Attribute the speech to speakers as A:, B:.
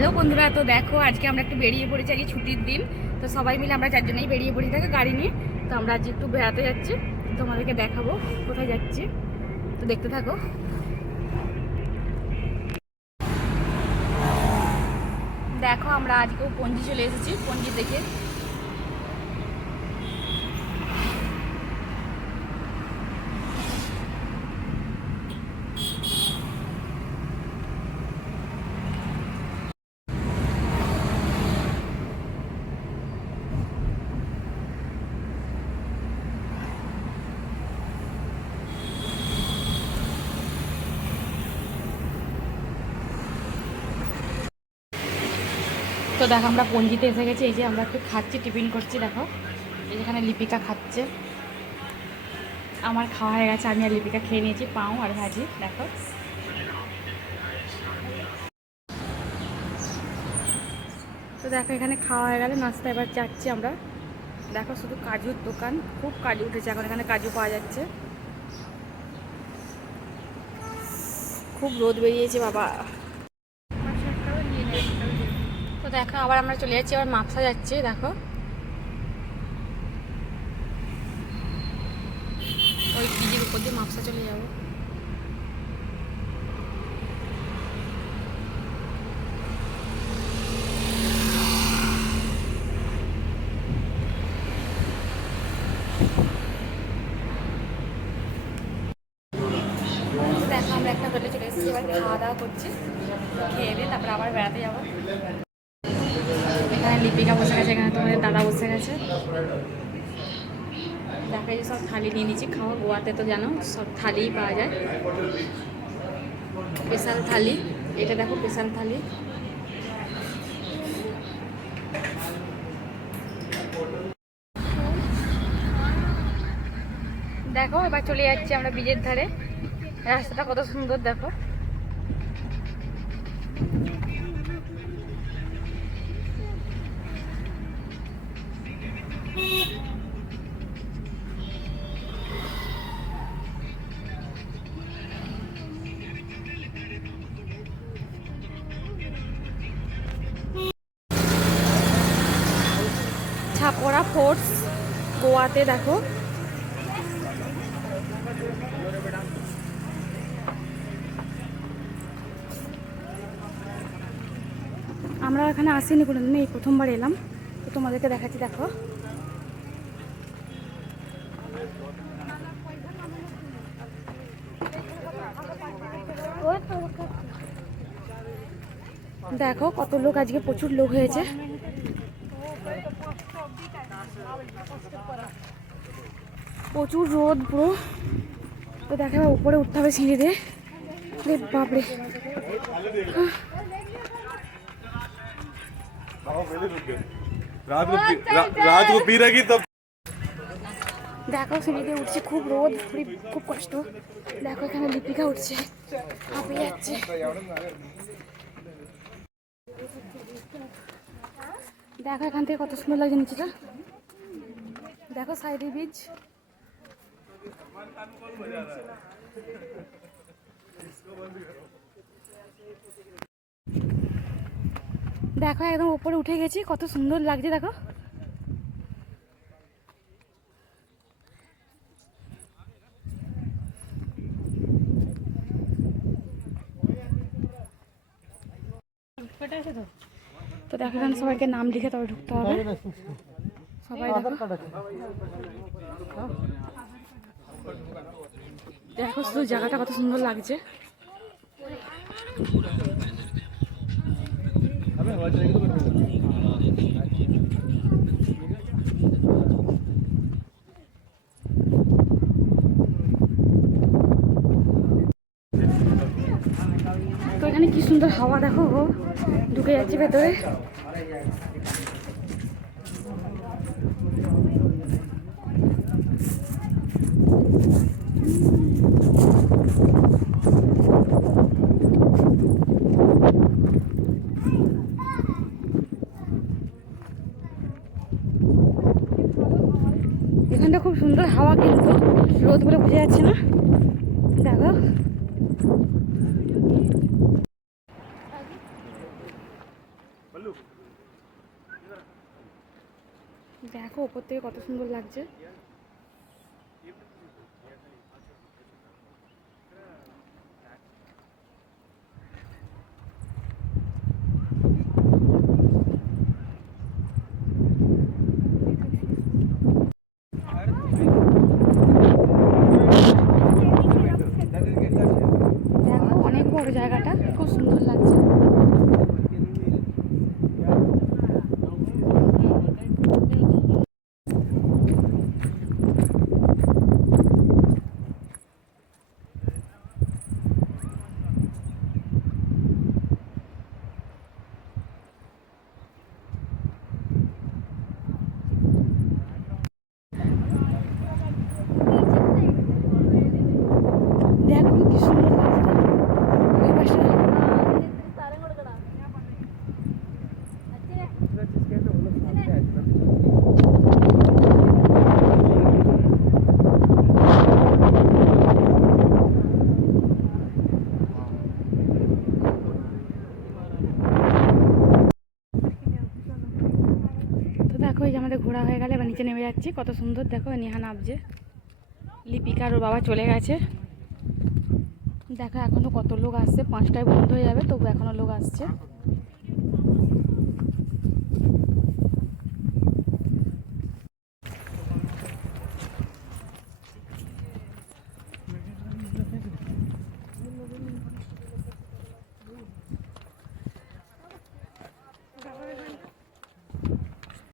A: Hello বন্ধুরা, তো দেখো আজকে আমরা একটু বেরিয়ে পড়েছি, আজকে ছুটির দিন। তো সবাই মিলে আমরা চারজনেই বেরিয়ে পড়ি থাকে গাড়ি নিয়ে। তো আমরা আজকে একটু বেড়াতে যাচ্ছি, তোমাদেরকে দেখাবো কোথায় যাচ্ছি। তো দেখতে থাকো। দেখো আমরা আজকেও পঞ্জি চলে এসেছি, পঞ্জি থেকে তো দেখো, আমরা পঞ্জিতে এসে গেছি, এই যে আমরা একটু খাচ্ছি, টিফিন করছি, দেখো। এই যেখানে লিপিকা খাচ্ছে। আমার খাওয়া হয়ে গেছে, আমি আর লিপিকা খেয়ে নিয়েছি, পাও আর ভাজি, দেখো। তো দেখো, এখানে খাওয়া হয়ে গেলে, নাস্তা এবার যাচ্ছি আমরা। দেখো, শুধু কাজুর দোকান, খুব কাজু উঠেছে, এখন এখানে কাজু পাওয়া যাচ্ছে। খুব রোদ বেরিয়েছে, বাবা। তো দেখো, আবার আমরা চলে যাচ্ছি, আবার মাপসা যাচ্ছি, দেখো। ওই ব্রিজের উপর দিয়ে মাপসা চলে যাব। দেখো, আমরা একটা হোটেলে চলে এসেছি, এবার খাওয়া দাওয়া করছি, খেয়ে দিয়ে তারপরে আবার বেড়াতে যাব। এখানে লিপিকা বসে গেছে, এখানে তোমাদের দাদা বসে গেছে। দেখা যায় সব থালি নিয়ে নিচ্ছি, খাওয়া গোয়াতে তো জানো, সব থালিই পাওয়া যায়। স্পেশাল থালি, এটা দেখো স্পেশাল থালি। দেখো, এবার চলে যাচ্ছি আমরা বীজের ধারে। রাস্তাটা কত সুন্দর, দেখো। ফোর্স গোয়াতে, দেখো। আমরা এখানে আসিনি কোনোদিন, এই প্রথমবার এলাম। তো তোমাদেরকে দেখাচ্ছি, দেখো। দেখো কত লোক, আজকে প্রচুর লোক হয়েছে। প্রচুর রোদ পুরো। তো দেখা উপরে উঠতে হবে সিঁড়ি দিয়ে। বাপরে। দেখো, সিঁড়ি দিয়ে উঠছে, খুব রোদ খুব কষ্ট। দেখো, এখানে লিপিকা উঠছে, হাঁপিয়ে যাচ্ছে। দেখো, এখান থেকে কত সুন্দর লাগছে নিচেটা। দেখো সাইডে বীজ। দেখো একদম উপরে উঠে গেছি, কত সুন্দর লাগছে, দেখো। তো দেখো এখানে সবাইকে নাম লিখে তবে ঢুকতে হবে। সবাই দেখো। শুধু জায়গাটা কত সুন্দর লাগছে। তো এখানে কি সুন্দর হাওয়া দেখো ঢুকে যাচ্ছে ভেতরে। এখানটা খুব সুন্দর হাওয়া কিন্তু রোদ বলে বুঝে যাচ্ছে না দেখো দেখো ওপর থেকে কত সুন্দর লাগছে নিচে নেমে যাচ্ছি। কত সুন্দর, দেখো, নেহা নামছে। লিপিকার ওর বাবা চলে গেছে। দেখো এখনও কত লোক আসছে, পাঁচটায় বন্ধ হয়ে যাবে, তবু এখনও লোক আসছে।